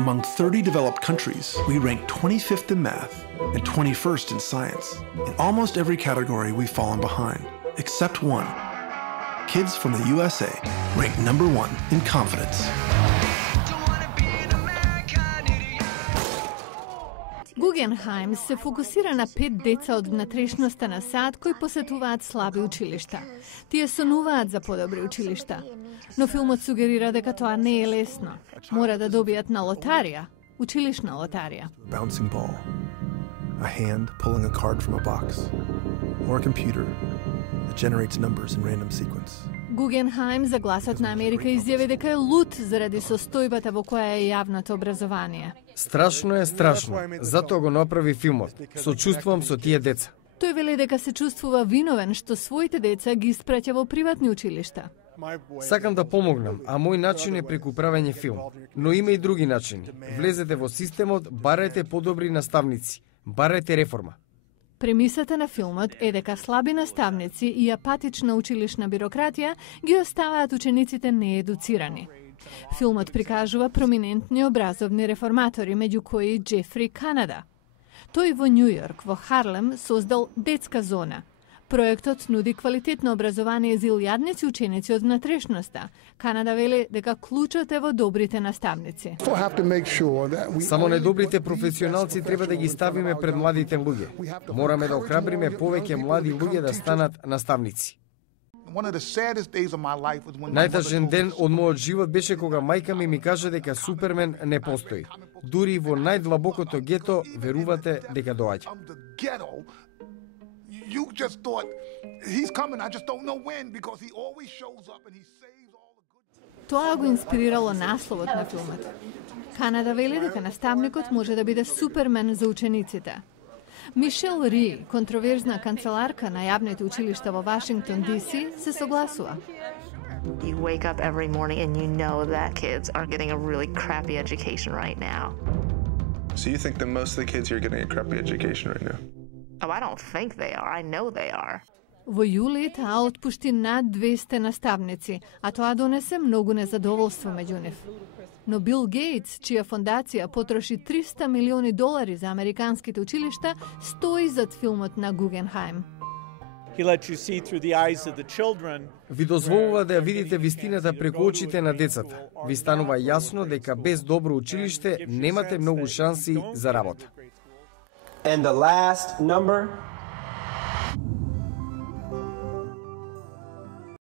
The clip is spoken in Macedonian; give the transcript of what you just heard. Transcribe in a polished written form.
Among 30 developed countries, we rank 25th in math and 21st in science. In almost every category, we've fallen behind, except one. Kids from the USA rank number 1 in confidence. Guggenheim се фокусира на 5 деца од внатрешноста на САД кои посетуваат слаби училишта. Тие сонуваат за подобри училишта. Но филмот сугерира дека тоа не е лесно. Мора да добијат на лотарија, училишна лотарија. Bouncing ball, a hand pulling a card from a box, or a computer that generates numbers in random sequence. Гугенхаим за Гласот на Америка изјави дека е лут заради состојбата во која е јавното образование. Страшно е, страшно. Затоа го направи филмот. Сочувствувам со тие деца. Тој вели дека се чувствува виновен што своите деца ги испраќа во приватни училишта. Сакам да помогнам, а мој начин е преку правење филм. Но има и други начини. Влезете во системот, барајте подобри наставници, барајте реформа. Премисата на филмот е дека слаби наставници и апатична училишна бирократија ги оставаат учениците неедуцирани. Филмот прикажува проминентни образовни реформатори, меѓу кои Джефри Канада. Тој во Њу Јорк, во Харлем, создал детска зона. Проектот нуди квалитетно образование за илјадници ученици од внатрешноста. Канада вели дека клучот е во добрите наставници. Само недобрите професионалци треба да ги ставиме пред младите луѓе. Мораме да охрабриме повеќе млади луѓе да станат наставници. Најтажен ден од мојот живот беше кога мајка ми кажа дека Супермен не постои. Дури во најдлабокото гето верувате дека доаѓа. You just thought he's coming, I just don't know when because he always shows up and he saves all the good. Тоа го инспирирало насловот на филмот. Канада вели дека наставникот може да биде Супермен за учениците. Мишел Ри, контроверзна канцеларка на јавните училишта во Вашингтон, Д.С., се согласува. You wake up every morning and you know that kids are getting a really crappy education right now. So you think that most of the kids here are getting a crappy education right now? Oh, I don't think they are. I know they are. Во јули таа отпушти над 200 наставници, а тоа донесе многу незадоволство меѓу нив. Но Бил Гейтс, чија фондација потроши $300 милиони за американските училишта, стои зад филмот на Гугенхаим. He lets you see through the eyes of the children. Ви дозволува да ја видите вистината преку очите на децата. Ви станува јасно дека без добро училиште немате многу шанси за работа. And the last number